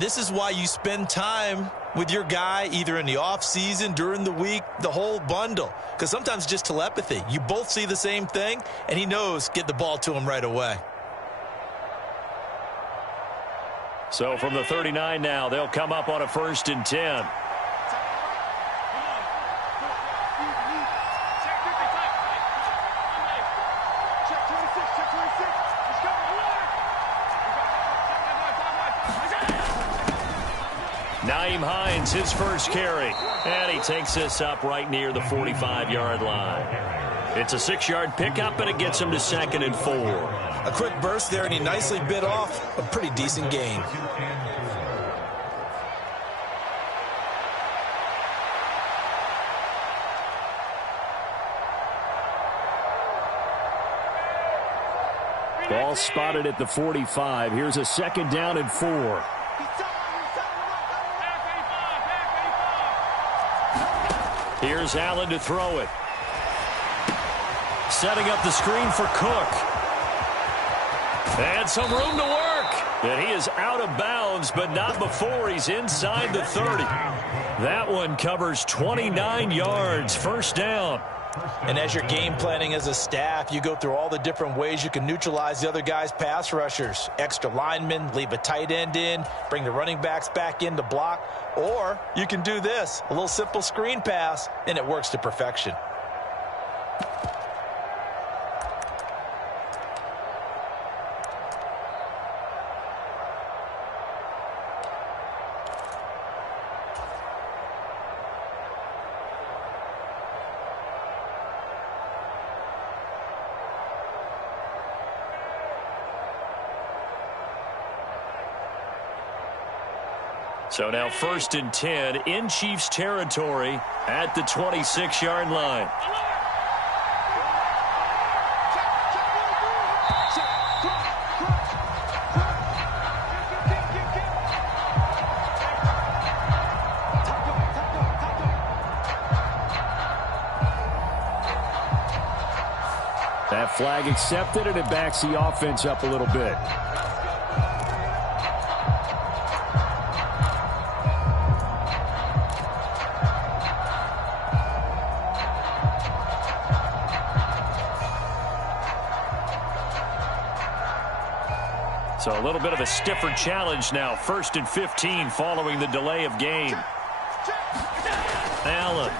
This is why you spend time with your guy either in the off-season, during the week, the whole bundle. Because sometimes just telepathy. You both see the same thing, and he knows get the ball to him right away. So from the 39 now, they'll come up on a 1st and 10. Nyheim Hines, his first carry. And he takes this up right near the 45-yard line. It's a 6-yard pickup, and it gets him to 2nd and 4. A quick burst there, and he nicely bit off a pretty decent gain. Ball spotted at the 45. Here's a 2nd down and 4. Here's Allen to throw it. Setting up the screen for Cook. And some room to work. And he is out of bounds, but not before he's inside the 30. That one covers 29 yards. 1st down. And as you're game planning as a staff, you go through all the different ways you can neutralize the other guy's pass rushers. Extra linemen, leave a tight end in, bring the running backs back in to block. Or you can do this, a little simple screen pass, and it works to perfection. So now 1st and 10 in Chiefs territory at the 26-yard line. That flag accepted, and it backs the offense up a little bit. So a little bit of a stiffer challenge now. 1st and 15 following the delay of game. Allen.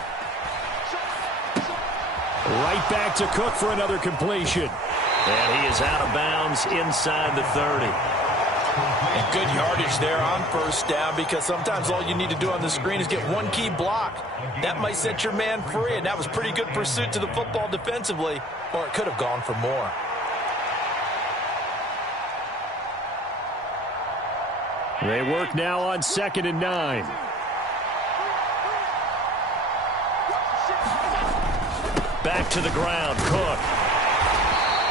Right back to Cook for another completion. And he is out of bounds inside the 30. And good yardage there on 1st down, because sometimes all you need to do on the screen is get one key block. That might set your man free, and that was pretty good pursuit to the football defensively, or it could have gone for more. They work now on 2nd and 9. Back to the ground, Cook.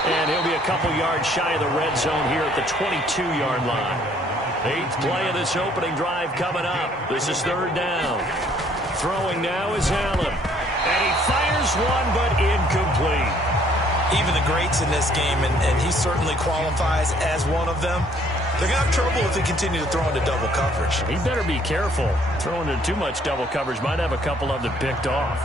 And he'll be a couple yards shy of the red zone here at the 22-yard line. 8th play of this opening drive coming up. This is 3rd down. Throwing now is Allen. And he fires one, but incomplete. Even the greats in this game, and he certainly qualifies as one of them, they're going to have trouble if they continue to throw into double coverage. He better be careful. Throwing into too much double coverage might have a couple of them picked off.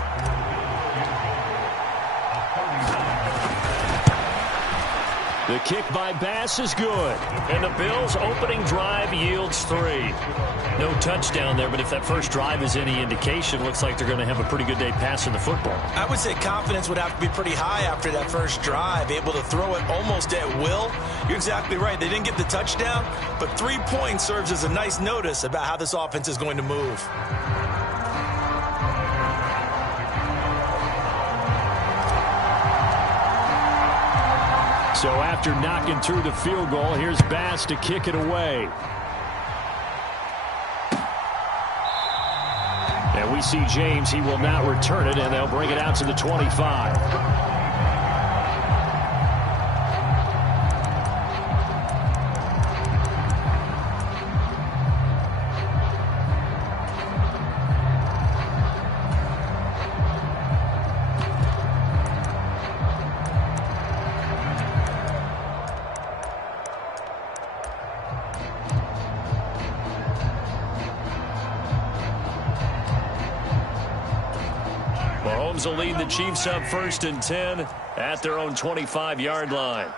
The kick by Bass is good. And the Bills' opening drive yields 3. No touchdown there, but if that first drive is any indication, looks like they're going to have a pretty good day passing the football. I would say confidence would have to be pretty high after that first drive, able to throw it almost at will. You're exactly right. They didn't get the touchdown, but 3 points serves as a nice notice about how this offense is going to move. So after knocking through the field goal, here's Bass to kick it away. And we see James. He will not return it, and they'll bring it out to the 25. Mahomes will lead the Chiefs up 1st and 10 at their own 25-yard line.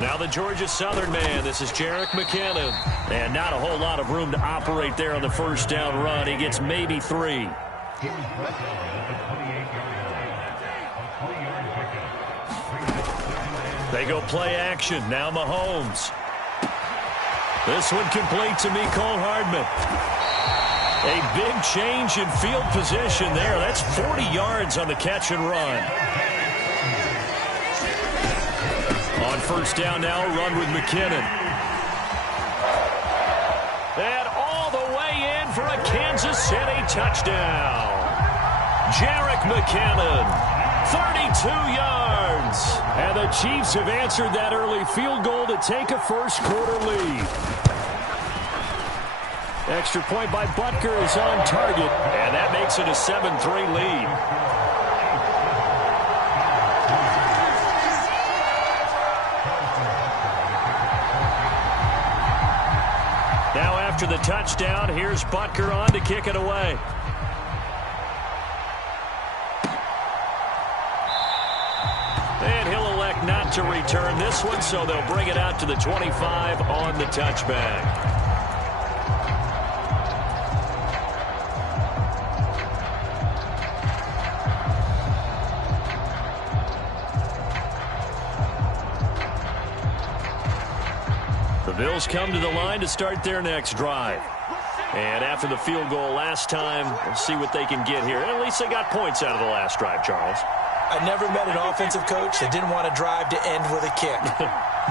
Now the Georgia Southern man. This is Jerick McKinnon. And not a whole lot of room to operate there on the first down run. He gets maybe 3. They go play action. Now Mahomes. This one complete to Mecole Hardman. A big change in field position there. That's 40 yards on the catch and run. On first down now, run with McKinnon. And all the way in for a Kansas City touchdown. Jerick McKinnon, 32 yards. And the Chiefs have answered that early field goal to take a first-quarter lead. Extra point by Butker is on target, and that makes it a 7-3 lead. Now after the touchdown, here's Butker on to kick it away. And he'll elect not to return this one, so they'll bring it out to the 25 on the touchback. The Bills come to the line to start their next drive. And after the field goal last time, we'll see what they can get here. And at least they got points out of the last drive, Charles. I never met an offensive coach that didn't want to drive to end with a kick.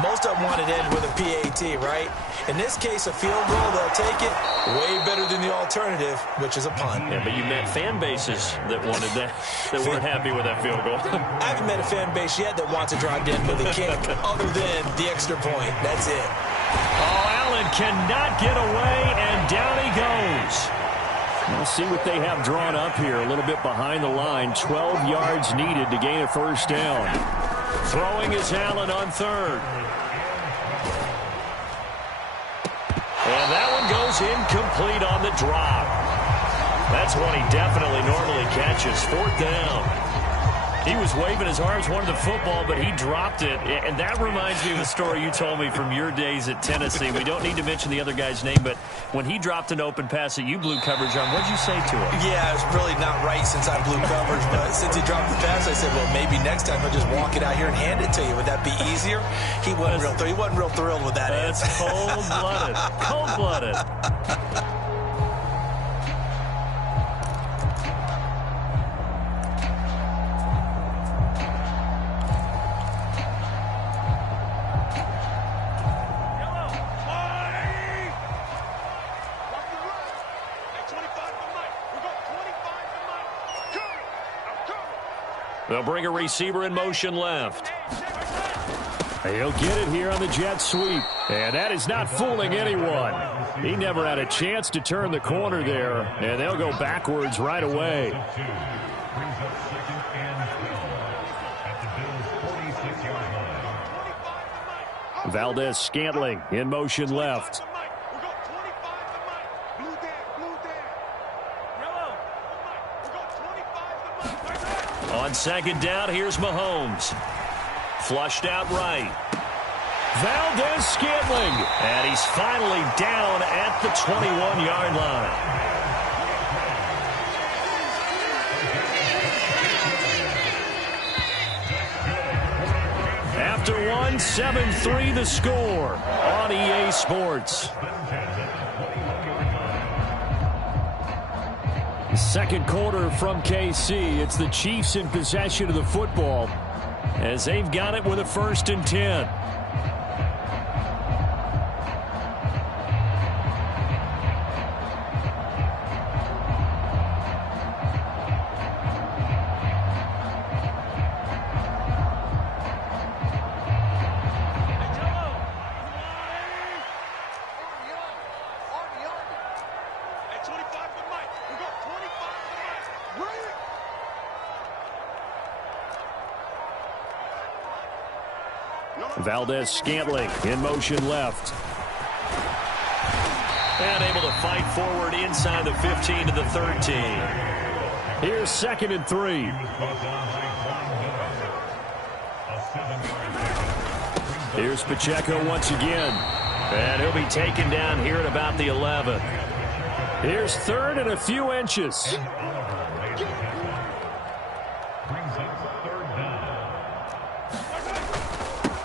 Most of them wanted to end with a PAT, right? In this case, a field goal, they'll take it. Way better than the alternative, which is a punt. Yeah, but you met fan bases that wanted that, that weren't happy with that field goal. I haven't met a fan base yet that wants to drive to end with a kick other than the extra point. That's it. Oh, Allen cannot get away, and down he goes. We'll see what they have drawn up here. A little bit behind the line. 12 yards needed to gain a first down. Throwing is Allen on third. And that one goes incomplete on the drop. That's one he definitely normally catches. 4th down. He was waving his arms, wanted the football, but he dropped it. And that reminds me of a story you told me from your days at Tennessee. We don't need to mention the other guy's name, but when he dropped an open pass that you blew coverage on, what did you say to him? Yeah, it's really not right since I blew coverage, but since he dropped the pass, I said, well, maybe next time he'll just walk it out here and hand it to you. Would that be easier? He wasn't real thrilled with that. That's cold-blooded. Cold-blooded. They'll bring a receiver in motion left. He'll get it here on the jet sweep. And that is not fooling anyone. He never had a chance to turn the corner there. And they'll go backwards right away. Valdez-Scantling in motion left. On second down, here's Mahomes. Flushed out right. Valdez-Scantling. And he's finally down at the 21-yard line. After one, 7-3 the score on EA Sports. Second quarter from KC. It's the Chiefs in possession of the football as they've got it with a 1st and 10. Valdez-Scantling in motion left. And able to fight forward inside the 15 to the 13. Here's 2nd and 3. Here's Pacheco once again. And he'll be taken down here at about the 11. Here's 3rd and a few inches.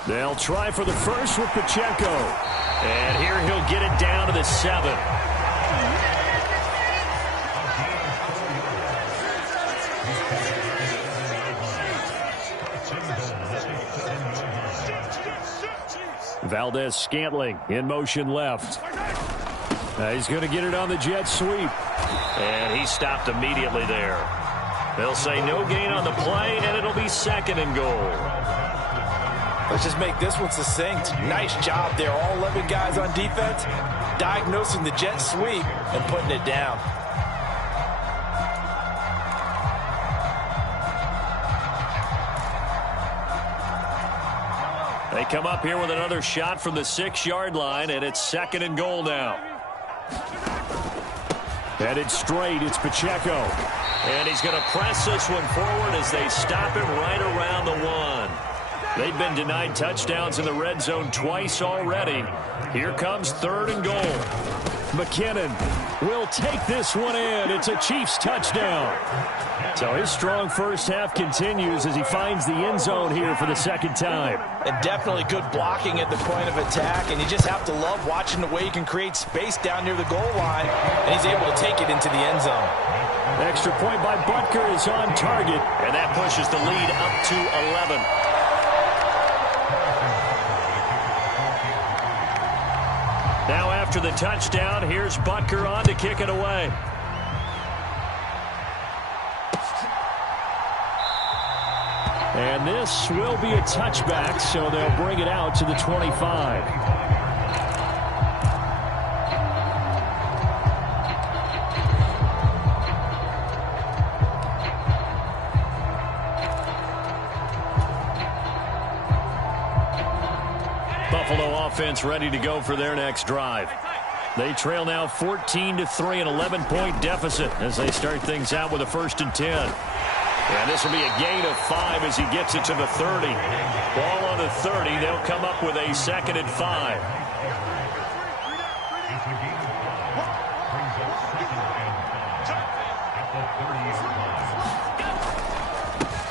They'll try for the first with Pacheco. And here he'll get it down to the 7. Valdez-Scantling in motion left. He's going to get it on the jet sweep. And he stopped immediately there. They'll say no gain on the play, and it'll be 2nd and goal. Let's just make this one succinct. Nice job there. All 11 guys on defense diagnosing the jet sweep and putting it down. They come up here with another shot from the 6-yard line, and it's 2nd and goal now. Headed straight, it's Pacheco. And he's going to press this one forward as they stop him right around the 1. They've been denied touchdowns in the red zone twice already. Here comes 3rd and goal. McKinnon will take this one in. It's a Chiefs touchdown. So his strong first half continues as he finds the end zone here for the 2nd time. And definitely good blocking at the point of attack. And you just have to love watching the way he can create space down near the goal line. And he's able to take it into the end zone. Extra point by Butker is on target. And that pushes the lead up to 11. Now after the touchdown, here's Butker on to kick it away. And this will be a touchback, so they'll bring it out to the 25. Buffalo offense ready to go for their next drive. They trail now 14-3, an 11-point deficit as they start things out with a 1st and 10. And this will be a gain of 5 as he gets it to the 30. Ball on the 30. They'll come up with a 2nd and 5.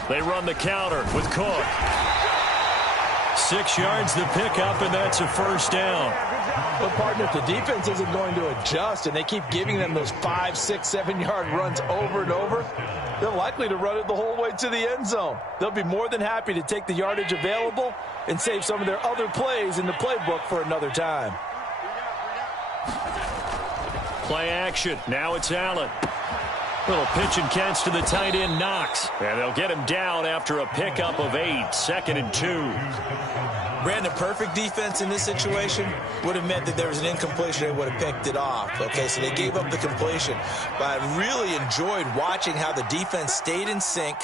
They run the counter with Cook. 6 yards the pickup, and that's a 1st down. But, partner, if the defense isn't going to adjust and they keep giving them those 5, 6, 7-yard runs over and over, they're likely to run it the whole way to the end zone. They'll be more than happy to take the yardage available and save some of their other plays in the playbook for another time. Play action. Now it's Allen. Little pitch and catch to the tight end, Knox. And they'll get him down after a pickup of 8, 2nd and 2. Brandon, perfect defense in this situation would have meant that there was an incompletion. They would have picked it off. Okay, so they gave up the completion. But I really enjoyed watching how the defense stayed in sync,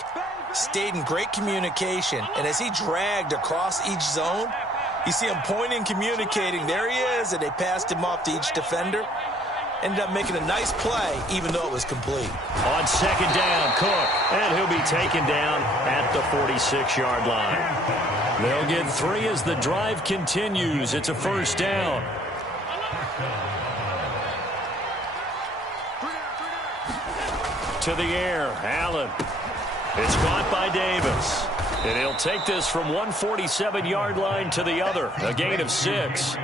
stayed in great communication. And as he dragged across each zone, you see him pointing, communicating. There he is, and they passed him off to each defender. Ended up making a nice play, even though it was complete. On 2nd down, Cook. And he'll be taken down at the 46-yard line. They'll get 3 as the drive continues. It's a 1st down. To the air, Allen. It's caught by Davis. And he'll take this from 147-yard line to the other. A gain of 6.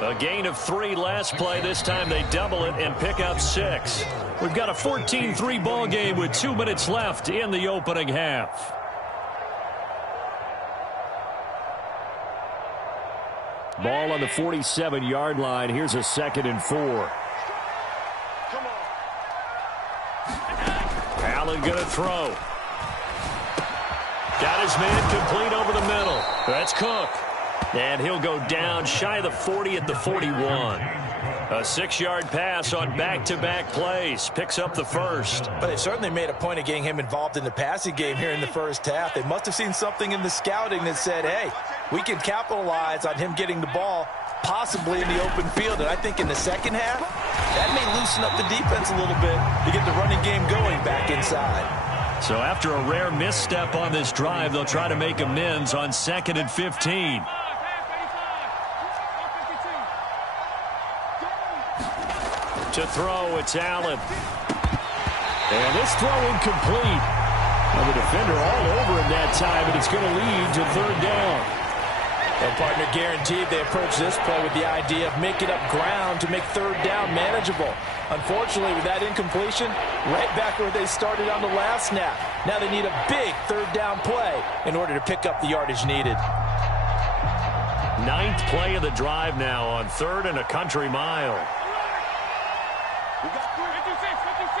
A gain of 3 last play. This time they double it and pick up 6. We've got a 14-3 ball game with 2 minutes left in the opening half. Ball on the 47-yard line. Here's a 2nd and 4. Allen going to throw. Got his man complete over the middle. That's Cook. And he'll go down shy of the 40 at the 41. A 6-yard pass on back-to-back plays. Picks up the 1st. But they certainly made a point of getting him involved in the passing game here in the first half. They must have seen something in the scouting that said, hey, we can capitalize on him getting the ball possibly in the open field. And I think in the second half, that may loosen up the defense a little bit to get the running game going back inside. So after a rare misstep on this drive, they'll try to make amends on 2nd and 15. To throw, it's Allen. And this throw incomplete. Well, the defender all over him that time, and it's going to lead to 3rd down. And partner, guaranteed they approach this play with the idea of making up ground to make 3rd down manageable. Unfortunately, with that incompletion, right back where they started on the last snap. Now they need a big 3rd down play in order to pick up the yardage needed. 9th play of the drive now on 3rd and a country mile. We got 56, 56.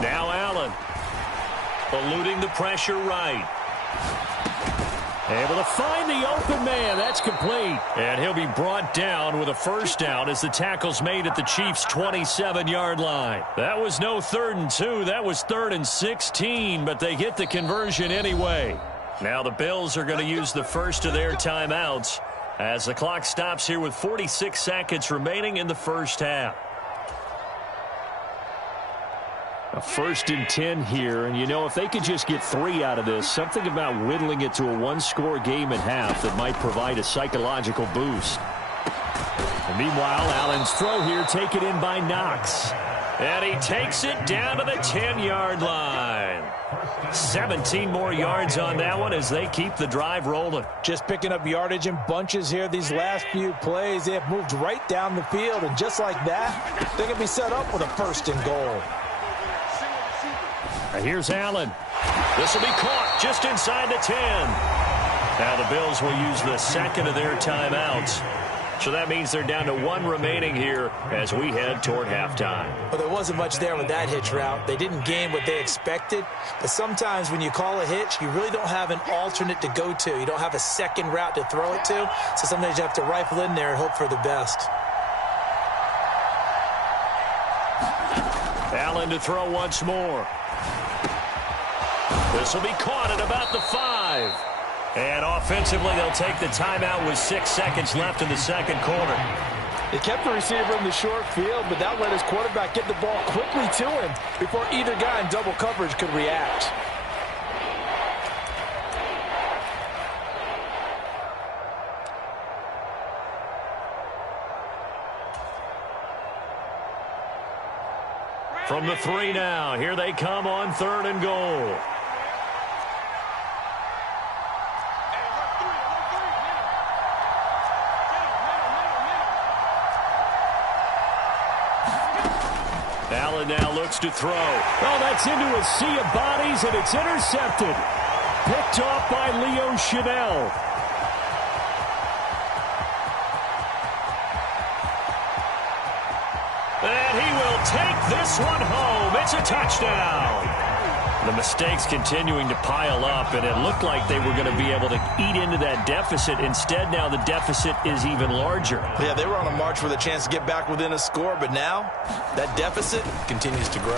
Now Allen, eluding the pressure right. Able to find the open man. That's complete. And he'll be brought down with a 1st down as the tackle's made at the Chiefs' 27-yard line. That was no 3rd and 2. That was 3rd and 16, but they get the conversion anyway. Now the Bills are going to use the first of their timeouts as the clock stops here with 46 seconds remaining in the first half. A 1st and 10 here, and you know, if they could just get 3 out of this, something about whittling it to a one-score game at half that might provide a psychological boost. And meanwhile, Allen's throw here taken in by Knox. And he takes it down to the 10-yard line. 17 more yards on that one as they keep the drive rolling. Just picking up yardage in bunches here these last few plays. They have moved right down the field, and just like that, they can be set up with a 1st and goal. Here's Allen. This will be caught just inside the 10. Now the Bills will use the 2nd of their timeouts. So that means they're down to 1 remaining here as we head toward halftime. Well, there wasn't much there with that hitch route. They didn't gain what they expected. But sometimes when you call a hitch, you really don't have an alternate to go to. You don't have a second route to throw it to. So sometimes you have to rifle in there and hope for the best. Allen to throw once more. This will be caught at about the 5. And offensively, they'll take the timeout with 6 seconds left in the 2nd quarter. They kept the receiver in the short field, but that let his quarterback get the ball quickly to him before either guy in double coverage could react. From the 3 now, here they come on 3rd and goal. Allen now looks to throw. Oh, that's into a sea of bodies, and it's intercepted. Picked off by Leo Chanel. And he will take this one home. It's a touchdown. The mistakes continuing to pile up, and it looked like they were going to be able to eat into that deficit. Instead, now the deficit is even larger. Yeah, they were on a march with a chance to get back within a score, but now that deficit continues to grow.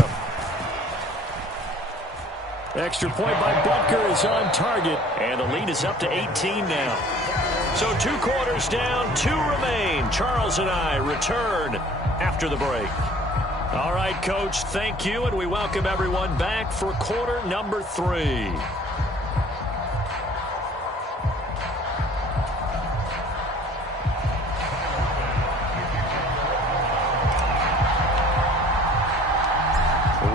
Extra point by Butker is on target, and the lead is up to 18 now. So 2 quarters down, 2 remain. Charles and I return after the break. All right, Coach, thank you, and we welcome everyone back for quarter number 3.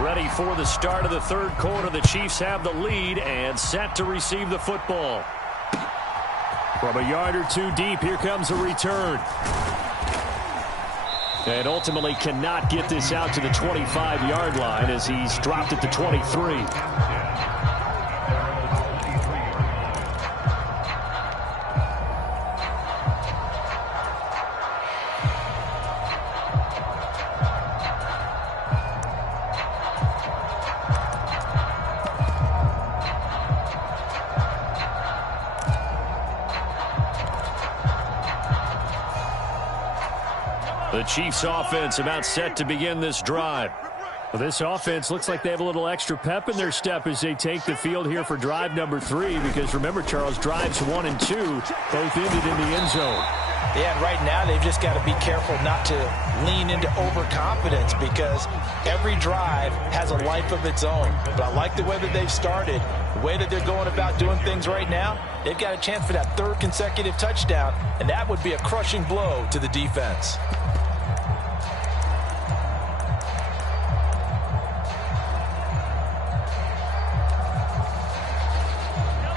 Ready for the start of the 3rd quarter. The Chiefs have the lead and set to receive the football. From a yard or 2 deep, here comes a return. And ultimately cannot get this out to the 25-yard line as he's dropped at the 23. The Chiefs offense about set to begin this drive. Well, this offense looks like they have a little extra pep in their step as they take the field here for drive number 3, because remember, Charles, drives 1 and 2 both ended in the end zone. Yeah, and right now they've just got to be careful not to lean into overconfidence, because every drive has a life of its own. But I like the way that they've started, the way that they're going about doing things right now. They've got a chance for that 3rd consecutive touchdown, and that would be a crushing blow to the defense.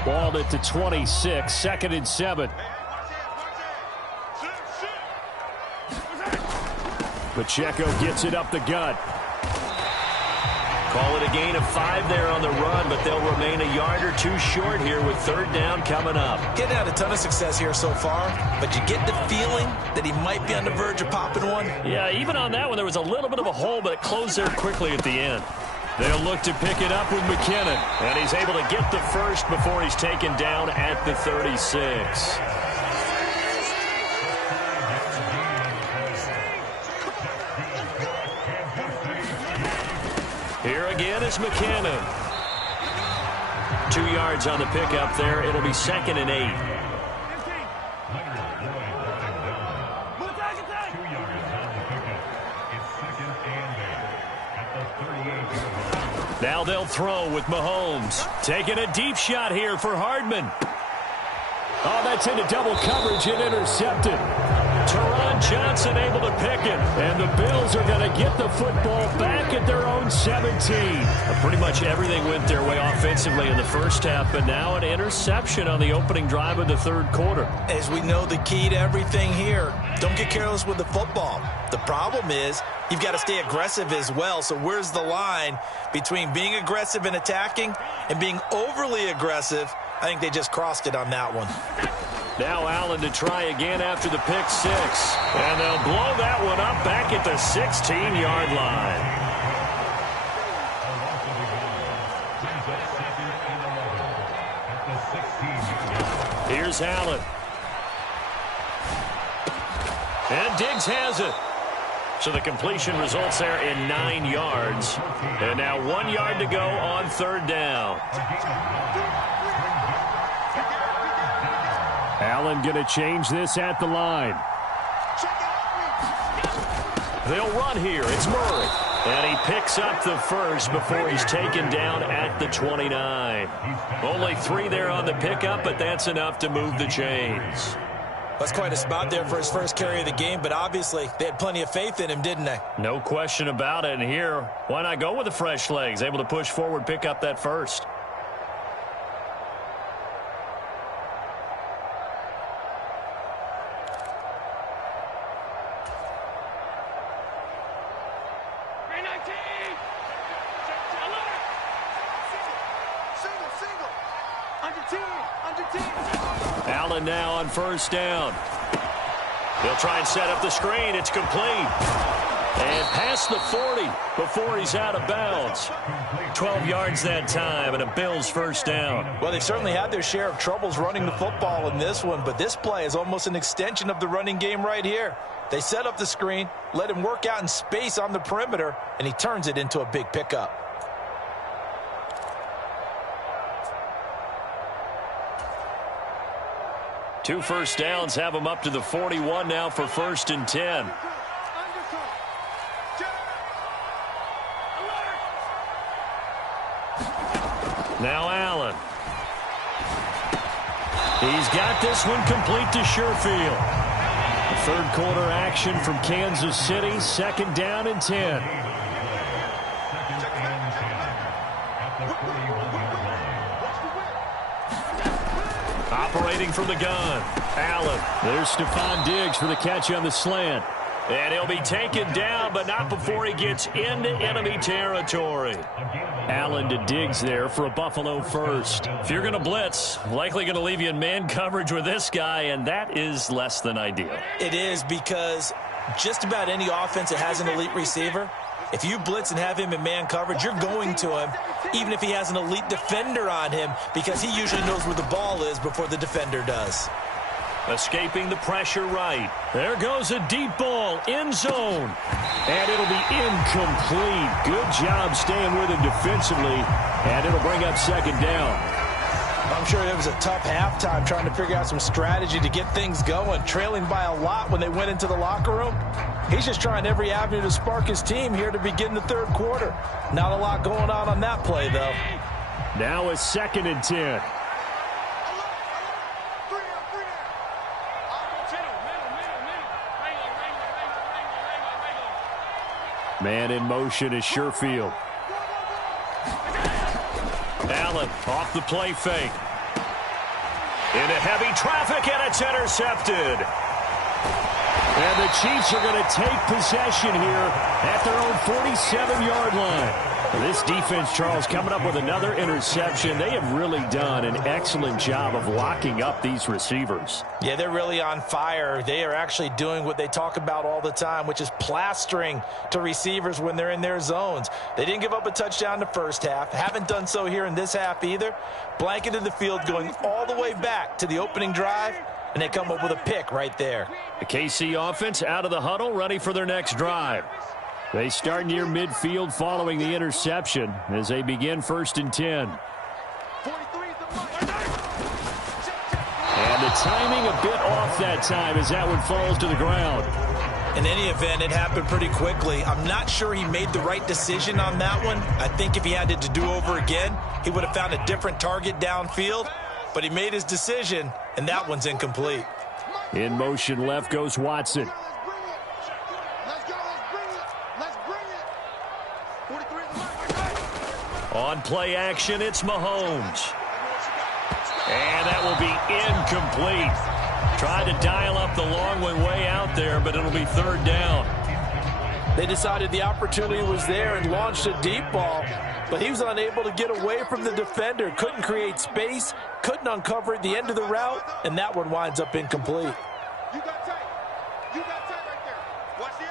Ball at the 26, 2nd and 7. Pacheco gets it up the gut. Call it a gain of 5 there on the run, but they'll remain a yard or 2 short here with 3rd down coming up. Getting had a ton of success here so far, but you get the feeling that he might be on the verge of popping one. Yeah, even on that one, there was a little bit of a hole, but it closed there quickly at the end. They'll look to pick it up with McKinnon. And he's able to get the first before he's taken down at the 36. Here again is McKinnon. 2 yards on the pickup there. It'll be 2nd and 8. Now they'll throw with Mahomes. Taking a deep shot here for Hardman. Oh, that's into double coverage and intercepted. Teron Johnson able to pick it. And the Bills are going to get the football back at their own 17. Pretty much everything went their way offensively in the first half, but now an interception on the opening drive of the 3rd quarter. As we know, the key to everything here, don't get careless with the football. The problem is you've got to stay aggressive as well. So where's the line between being aggressive and attacking and being overly aggressive? I think they just crossed it on that one. Now Allen to try again after the pick 6. And they'll blow that one up back at the 16-yard line. Here's Allen. And Diggs has it. So the completion results there in 9 yards. And now 1 yard to go on 3rd down. Allen going to change this at the line. They'll run here. It's Murray. And he picks up the first before he's taken down at the 29. Only 3 there on the pickup, but that's enough to move the chains. That's quite a spot there for his first carry of the game, but obviously they had plenty of faith in him, didn't they? No question about it. And here, why not go with the fresh legs? Able to push forward, pick up that first. Allen now on 1st down. He'll try and set up the screen. It's complete. And past the 40 before he's out of bounds. 12 yards that time and a Bills 1st down. Well, they've certainly had their share of troubles running the football in this one, but this play is almost an extension of the running game right here. They set up the screen, let him work out in space on the perimeter, and he turns it into a big pickup. Two first downs have him up to the 41 now for 1st and 10. Now Allen. He's got this one complete to Sherfield. 3rd quarter action from Kansas City. 2nd down and 10. Operating from the gun. Allen. There's Stephon Diggs for the catch on the slant. And he'll be taken down, but not before he gets into enemy territory. Allen to Diggs there for a Buffalo first. If you're going to blitz, likely going to leave you in man coverage with this guy, and that is less than ideal. It is, because just about any offense that has an elite receiver, if you blitz and have him in man coverage, you're going to him, even if he has an elite defender on him, because he usually knows where the ball is before the defender does. Escaping the pressure right. There goes a deep ball, end zone. And it'll be incomplete. Good job staying with him defensively. And it'll bring up second down. I'm sure it was a tough halftime trying to figure out some strategy to get things going, trailing by a lot when they went into the locker room. He's just trying every avenue to spark his team here to begin the third quarter. Not a lot going on that play, though. Now a 2nd and 10. Man in motion is Sherfield. Allen off the play fake. Into heavy traffic, and it's intercepted. And the Chiefs are going to take possession here at their own 47-yard line. This defense, Charles, coming up with another interception. They have really done an excellent job of locking up these receivers. Yeah, they're really on fire. They are actually doing what they talk about all the time, which is plastering to receivers when they're in their zones. They didn't give up a touchdown in the first half. Haven't done so here in this half either. Blanketed the field going all the way back to the opening drive, and they come up with a pick right there. The KC offense out of the huddle, ready for their next drive. They start near midfield following the interception as they begin 1st and 10. And the timing a bit off that time as that one falls to the ground. In any event, it happened pretty quickly. I'm not sure he made the right decision on that one. I think if he had it to do over again, he would have found a different target downfield. But he made his decision, and that one's incomplete. In motion left goes Watson. On play action, it's Mahomes. And that will be incomplete. Tried to dial up the long one way out there, but it'll be 3rd down. They decided the opportunity was there and launched a deep ball, but he was unable to get away from the defender. Couldn't create space, couldn't uncover at the end of the route, and that one winds up incomplete. You got tight. You got tight right there. Watch the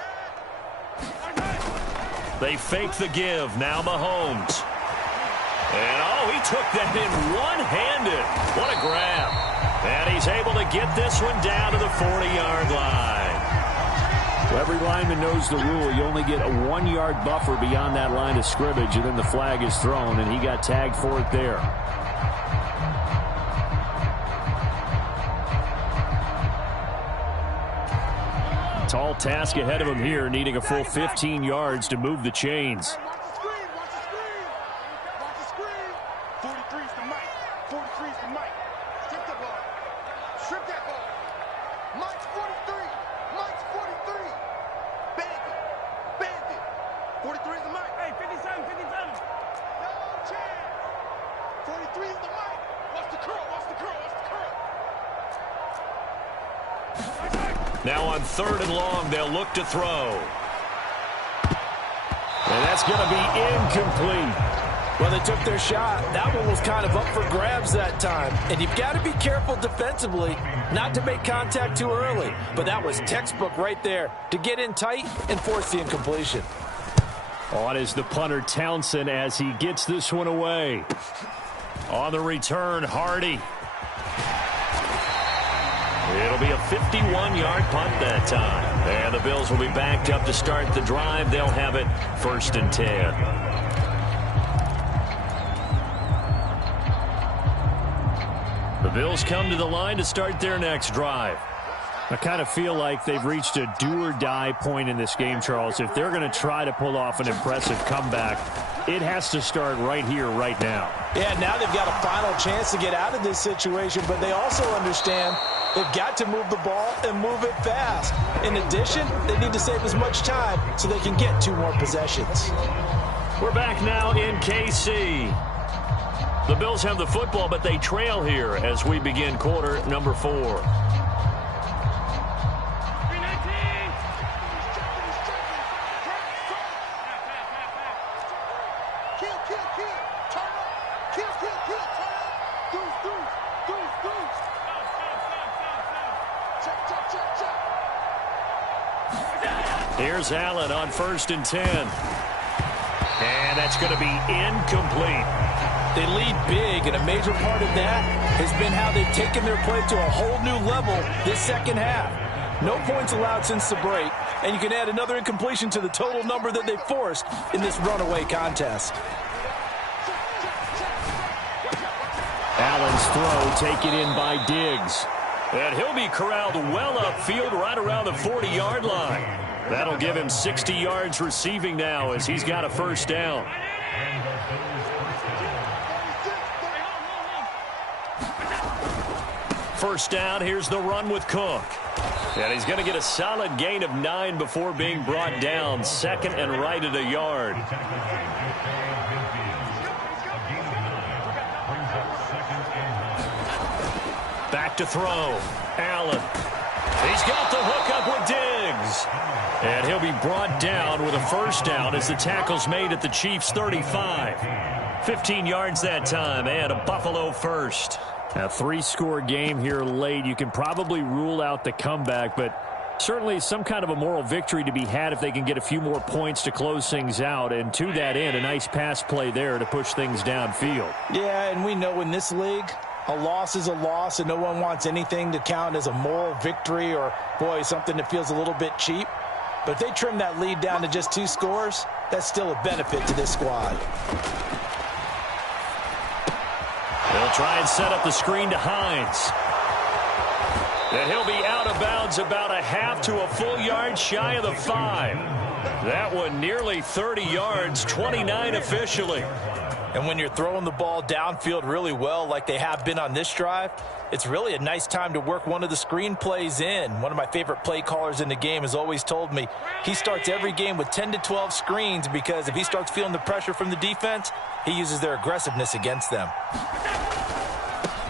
edge. They fake the give. Now Mahomes. And, oh, he took that in one-handed. What a grab. And he's able to get this one down to the 40-yard line. Well, every lineman knows the rule. You only get a 1-yard buffer beyond that line of scrimmage, and then the flag is thrown, and he got tagged for it there. Tall task ahead of him here, needing a full 15 yards to move the chains. Now on 3rd and long, they'll look to throw. And that's going to be incomplete. Well, they took their shot. That one was kind of up for grabs that time. And you've got to be careful defensively not to make contact too early. But that was textbook right there to get in tight and force the incompletion. On is the punter Townsend as he gets this one away. On the return, Hardy. It'll be a 51-yard punt that time. And the Bills will be backed up to start the drive. They'll have it 1st and 10. The Bills come to the line to start their next drive. I kind of feel like they've reached a do-or-die point in this game, Charles. If they're going to try to pull off an impressive comeback, it has to start right here, right now. Yeah, now they've got a final chance to get out of this situation, but they also understand they've got to move the ball and move it fast. In addition, they need to save as much time so they can get 2 more possessions. We're back now in KC. The Bills have the football, but they trail here as we begin quarter number 4. Here's Allen on 1st and 10. And that's going to be incomplete. They lead big, and a major part of that has been how they've taken their play to a whole new level this second half. No points allowed since the break, and you can add another incompletion to the total number that they forced in this runaway contest. Allen's throw taken in by Diggs. And he'll be corralled well upfield right around the 40-yard line. That'll give him 60 yards receiving now as he's got a first down. First down, here's the run with Cook. And he's going to get a solid gain of 9 before being brought down. Second and right at a yard. Back to throw. Allen. He's got the hook up with Diggs. And he'll be brought down with a first down as the tackle's made at the Chiefs' 35. 15 yards that time and a Buffalo first. A 3-score game here late. You can probably rule out the comeback, but certainly some kind of a moral victory to be had if they can get a few more points to close things out. And to that end, a nice pass play there to push things downfield. Yeah, and we know in this league, a loss is a loss, and no one wants anything to count as a moral victory or, boy, something that feels a little bit cheap. But if they trim that lead down to just 2 scores, that's still a benefit to this squad. They'll try and set up the screen to Hines. And he'll be out of bounds about a half to a full yard shy of the 5. That one nearly 30 yards, 29 officially. And when you're throwing the ball downfield really well like they have been on this drive, it's really a nice time to work one of the screen plays in. One of my favorite play callers in the game has always told me he starts every game with 10 to 12 screens because if he starts feeling the pressure from the defense, he uses their aggressiveness against them.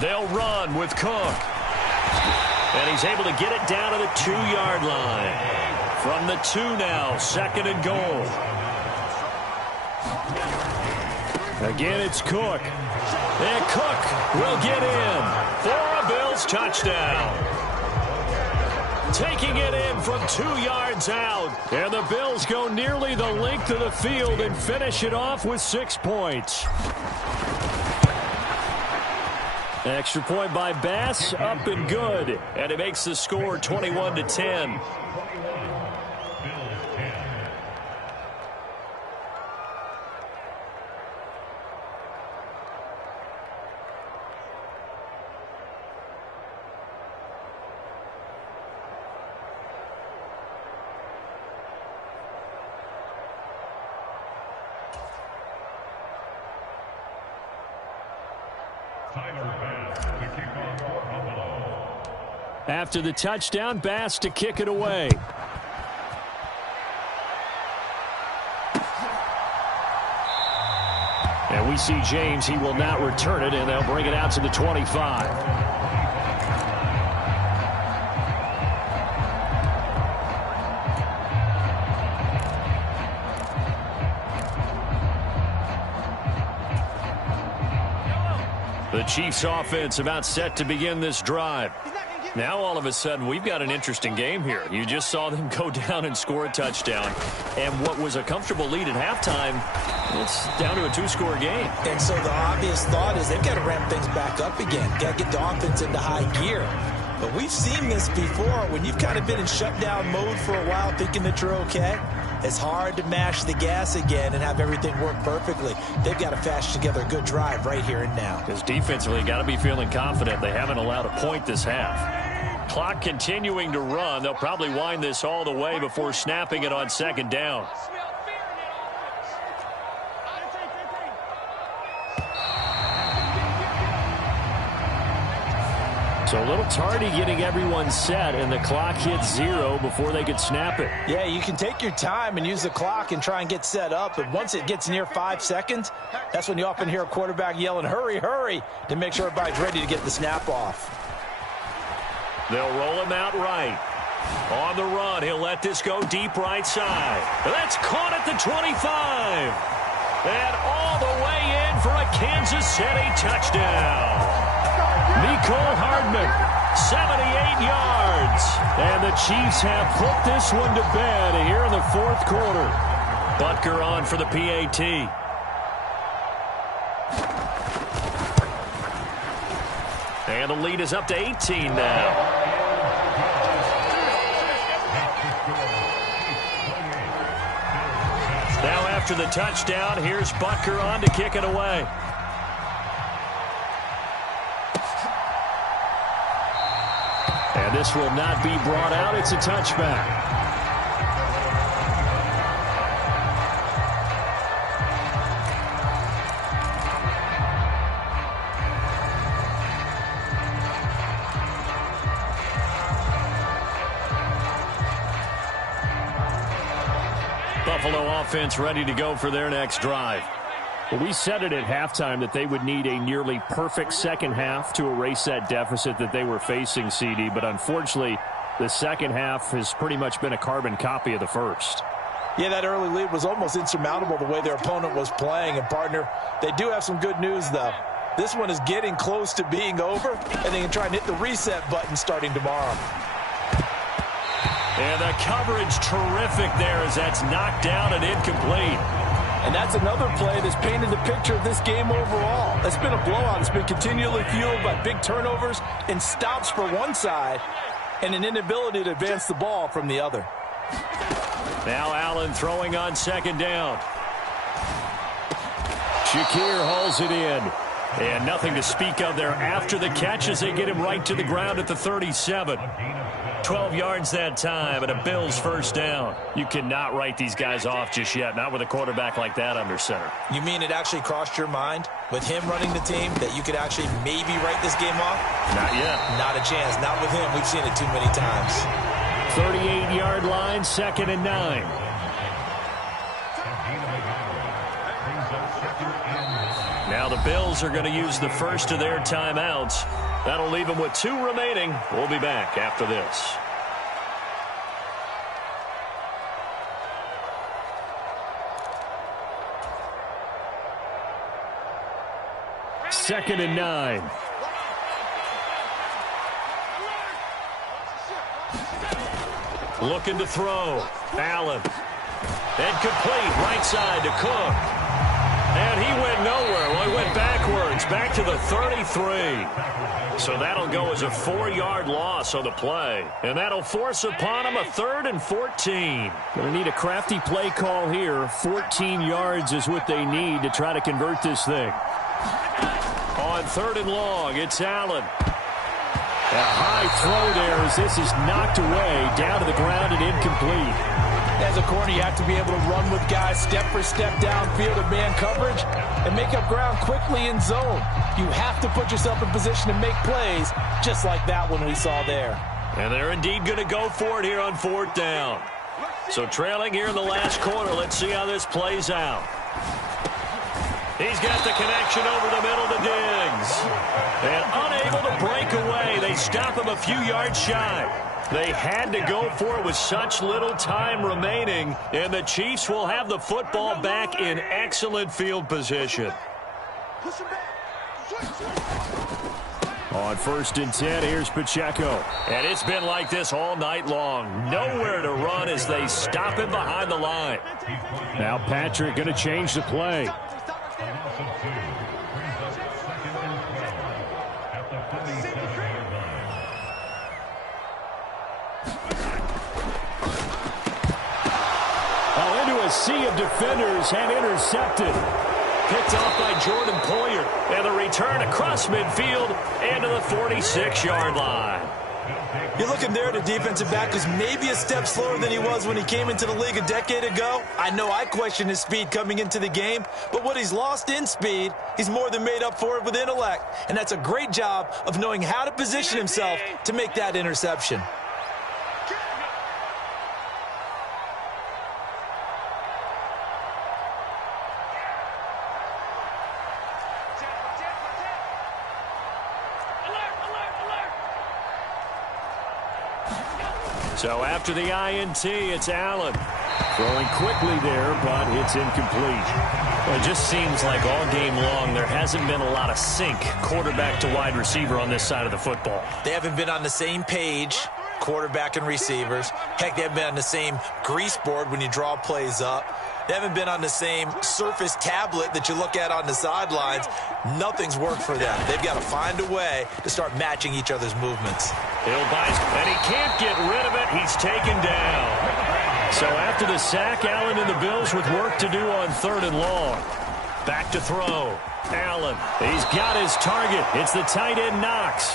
They'll run with Cook. And he's able to get it down to the 2-yard line. From the 2 now, second and goal. Again, it's Cook. And Cook will get in for a Bills touchdown. Taking it in from 2 yards out. And the Bills go nearly the length of the field and finish it off with 6 points. Extra point by Bass, up and good. And it makes the score 21-10. After the touchdown, Bass to kick it away. And we see James. He will not return it, and they'll bring it out to the 25. The Chiefs offense about set to begin this drive. Now all of a sudden we've got an interesting game here. You just saw them go down and score a touchdown. And what was a comfortable lead at halftime, it's down to a 2-score game. And so the obvious thought is they've got to ramp things back up again. Got to get the offense into high gear. But we've seen this before. When you've kind of been in shutdown mode for a while thinking that you're okay, it's hard to mash the gas again and have everything work perfectly. They've got to fashion together a good drive right here and now. Because defensively, got to be feeling confident. They haven't allowed a point this half. Clock continuing to run. They'll probably wind this all the way before snapping it on second down. So a little tardy getting everyone set, and the clock hits 0 before they could snap it. Yeah, you can take your time and use the clock and try and get set up, but once it gets near 5 seconds, that's when you often hear a quarterback yelling, hurry, hurry, to make sure everybody's ready to get the snap off. They'll roll him out right. On the run, he'll let this go deep right side. That's caught at the 25. And all the way in for a Kansas City touchdown. Mecole Hardman, 78 yards. And the Chiefs have put this one to bed here in the 4th quarter. Butker on for the PAT. And the lead is up to 18 now. Now after the touchdown, here's Butker on to kick it away. And this will not be brought out. It's a touchback. Buffalo offense ready to go for their next drive. Well, we said it at halftime that they would need a nearly perfect second half to erase that deficit that they were facing, CD. But unfortunately, the second half has pretty much been a carbon copy of the first. Yeah, that early lead was almost insurmountable the way their opponent was playing. And, partner, they do have some good news, though. This one is getting close to being over, and they can try and hit the reset button starting tomorrow. And the coverage terrific there as that's knocked down and incomplete. And that's another play that's painted the picture of this game overall. It's been a blowout. It's been continually fueled by big turnovers and stops for one side and an inability to advance the ball from the other. Now Allen throwing on second down. Shakir hauls it in. And nothing to speak of there after the catch as they get him right to the ground at the 37. 12 yards that time and a Bills first down. You cannot write these guys off just yet, not with a quarterback like that under center. You mean it actually crossed your mind with him running the team that you could actually maybe write this game off? Not yet. Not a chance. Not with him. We've seen it too many times. 38-yard line, 2nd and 9. Now the Bills are going to use the first of their timeouts. That'll leave them with 2 remaining. We'll be back after this. Second and 9. Looking to throw. Allen. And complete right side to Cook. And he went nowhere. Well, he went backwards, back to the 33. So that'll go as a 4-yard loss on the play. And that'll force upon him a 3rd and 14. Going to need a crafty play call here. 14 yards is what they need to try to convert this thing. On 3rd and long, it's Allen. A high throw there as this is knocked away, down to the ground and incomplete. As a corner, you have to be able to run with guys step for step downfield in man coverage and make up ground quickly in zone. You have to put yourself in position to make plays just like that one we saw there. And they're indeed going to go for it here on 4th down. So trailing here in the last quarter, let's see how this plays out. He's got the connection over the middle to Diggs. And unable to break away. They stop him a few yards shy. They had to go for it with such little time remaining, and the Chiefs will have the football back in excellent field position. On 1st and 10, here's Pacheco. And it's been like this all night long. Nowhere to run as they stop him behind the line. Now Patrick going to change the play. A sea of defenders and intercepted. Picked off by Jordan Poyer. And the return across midfield and to the 46-yard line. You're looking there at a defensive back who's maybe a step slower than he was when he came into the league a decade ago. I know I questioned his speed coming into the game, but what he's lost in speed, he's more than made up for it with intellect. And that's a great job of knowing how to position himself to make that interception. So after the INT, it's Allen. Throwing quickly there, but it's incomplete. Well, it just seems like all game long there hasn't been a lot of sync quarterback to wide receiver on this side of the football. They haven't been on the same page, quarterback and receivers. Heck, they haven't been on the same grease board when you draw plays up. They haven't been on the same surface tablet that you look at on the sidelines. Nothing's worked for them. They've got to find a way to start matching each other's movements. Hill buys, and he can't get rid of it. He's taken down. So after the sack, Allen and the Bills with work to do on 3rd and long. Back to throw. Allen, he's got his target. It's the tight end Knox.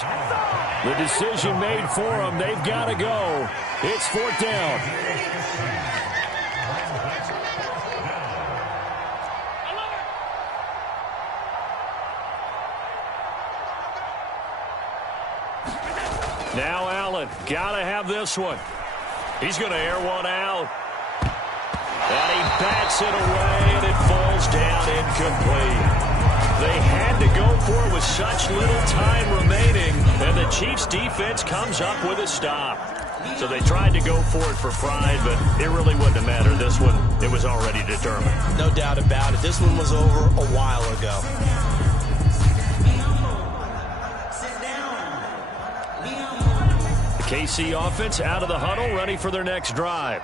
The decision made for him. They've got to go. It's 4th down. Now Allen, got to have this one. He's going to air one out. And he bats it away, and it falls down incomplete. They had to go for it with such little time remaining, and the Chiefs' defense comes up with a stop. So they tried to go for it for Fried, but it really wouldn't have mattered. This one, it was already determined. No doubt about it. This one was over a while ago. The KC offense out of the huddle, ready for their next drive.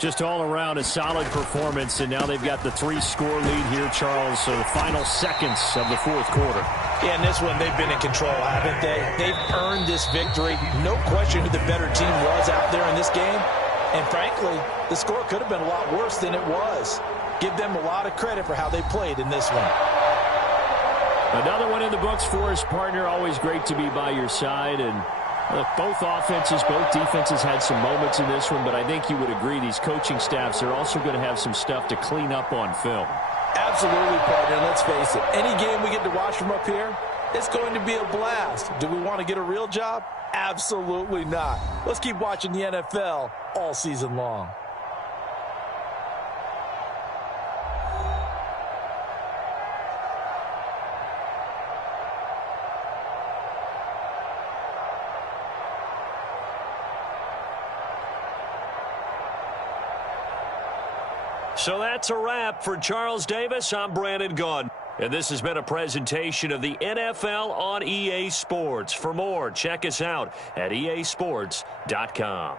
Just all around a solid performance, and now they've got the 3-score lead here, Charles. So the final seconds of the 4th quarter. Yeah, in this one, they've been in control, haven't they? They've earned this victory. No question who the better team was out there in this game. And frankly, the score could have been a lot worse than it was. Give them a lot of credit for how they played in this one. Another one in the books for his partner. Always great to be by your side. And look, both offenses, both defenses had some moments in this one, but I think you would agree these coaching staffs are also going to have some stuff to clean up on film. Absolutely, partner. Let's face it. Any game we get to watch from up here, it's going to be a blast. Do we want to get a real job? Absolutely not. Let's keep watching the NFL all season long. So that's a wrap for Charles Davis. I'm Brandon Gaudin. And this has been a presentation of the NFL on EA Sports. For more, check us out at easports.com.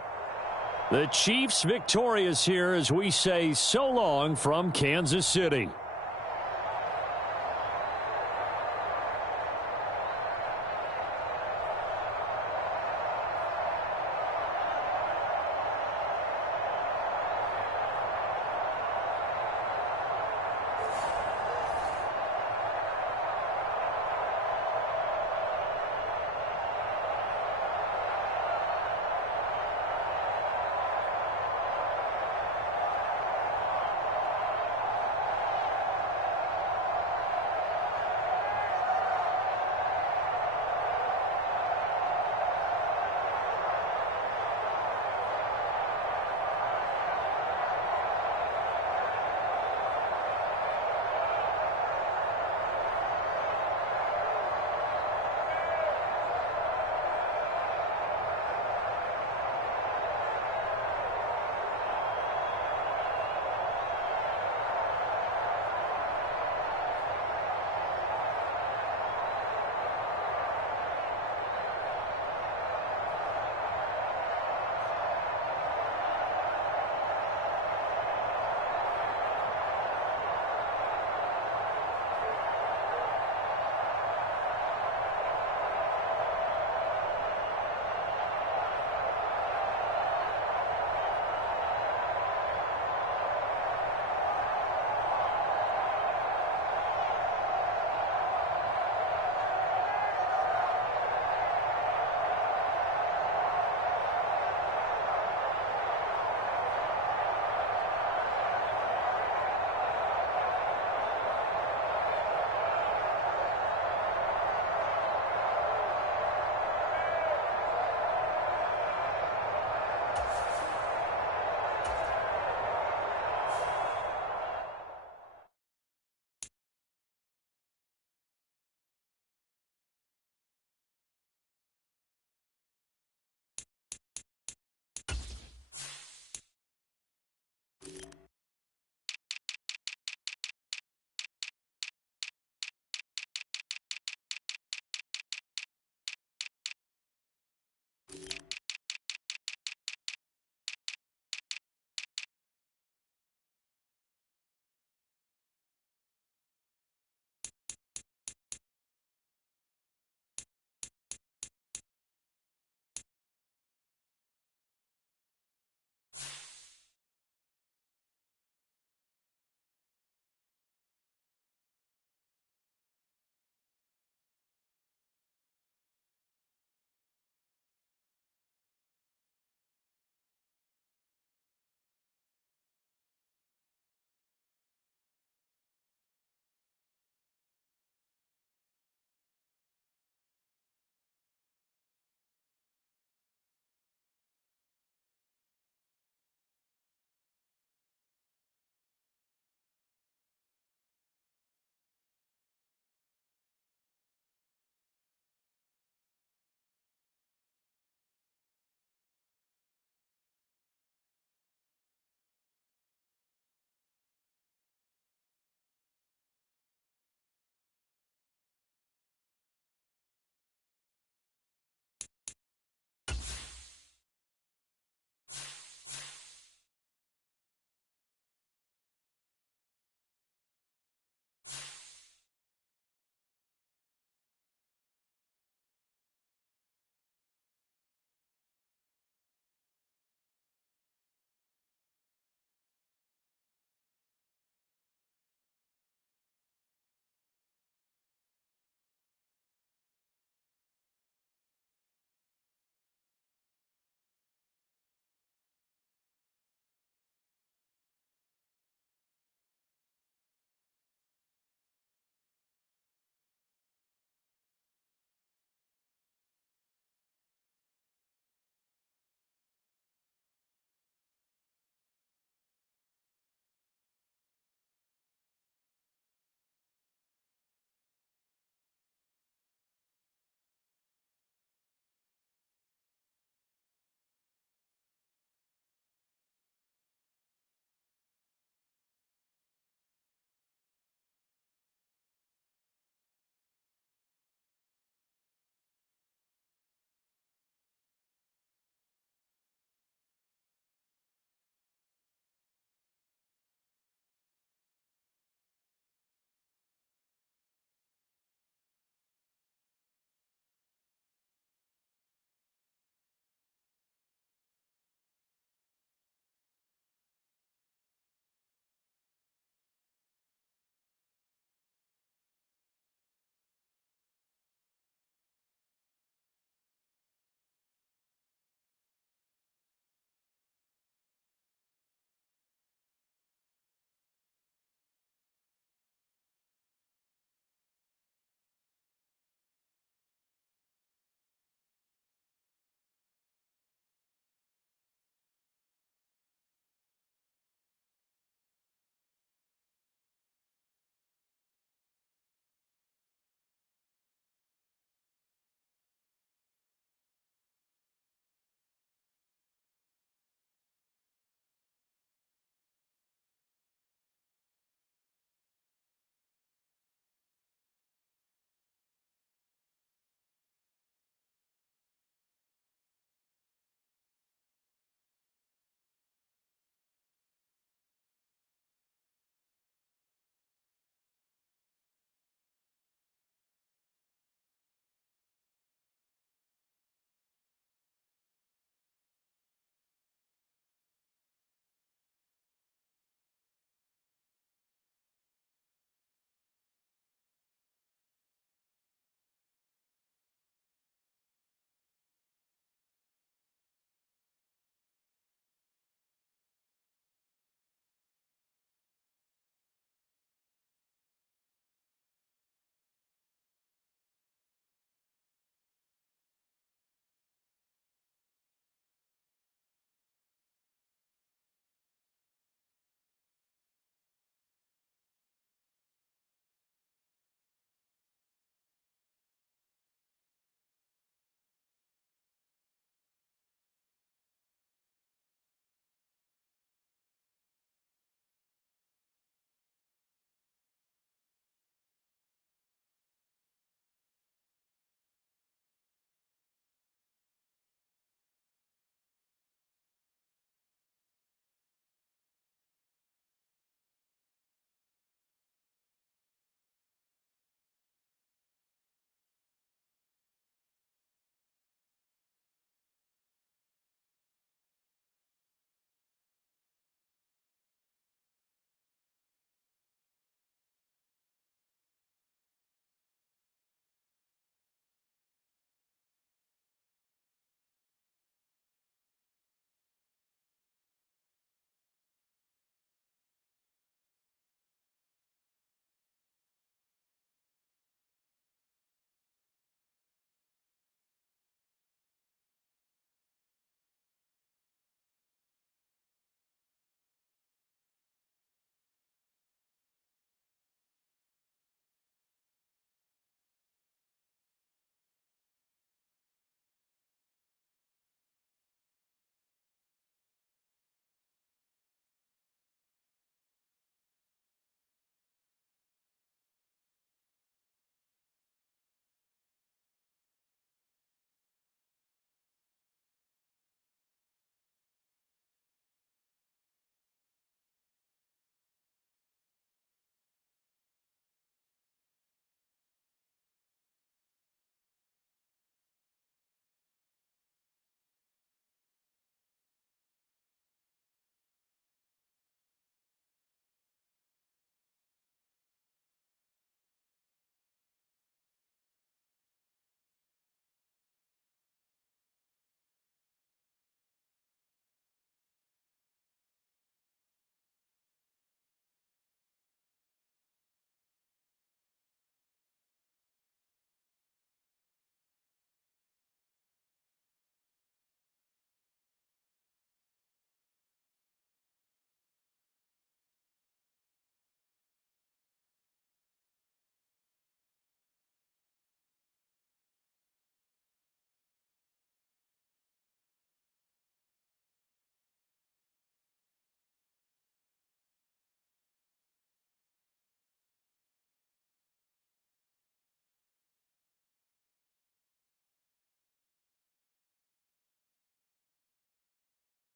The Chiefs victorious here as we say so long from Kansas City.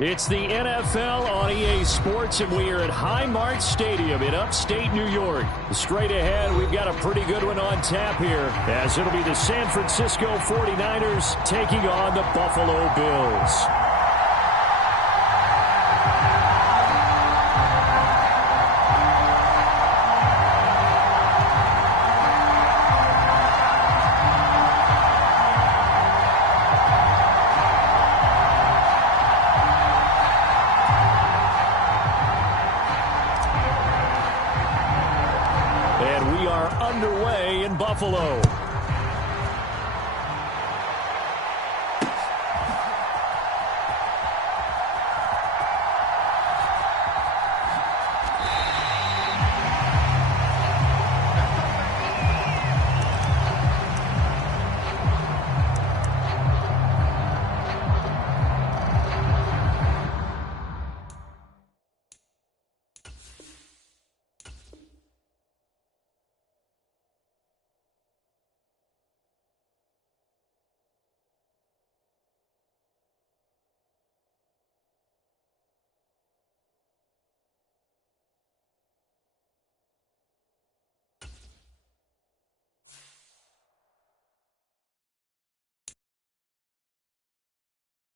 It's the NFL on EA Sports, and we are at Highmark Stadium in upstate New York. Straight ahead, we've got a pretty good one on tap here, as it'll be the San Francisco 49ers taking on the Buffalo Bills. Underway in Buffalo.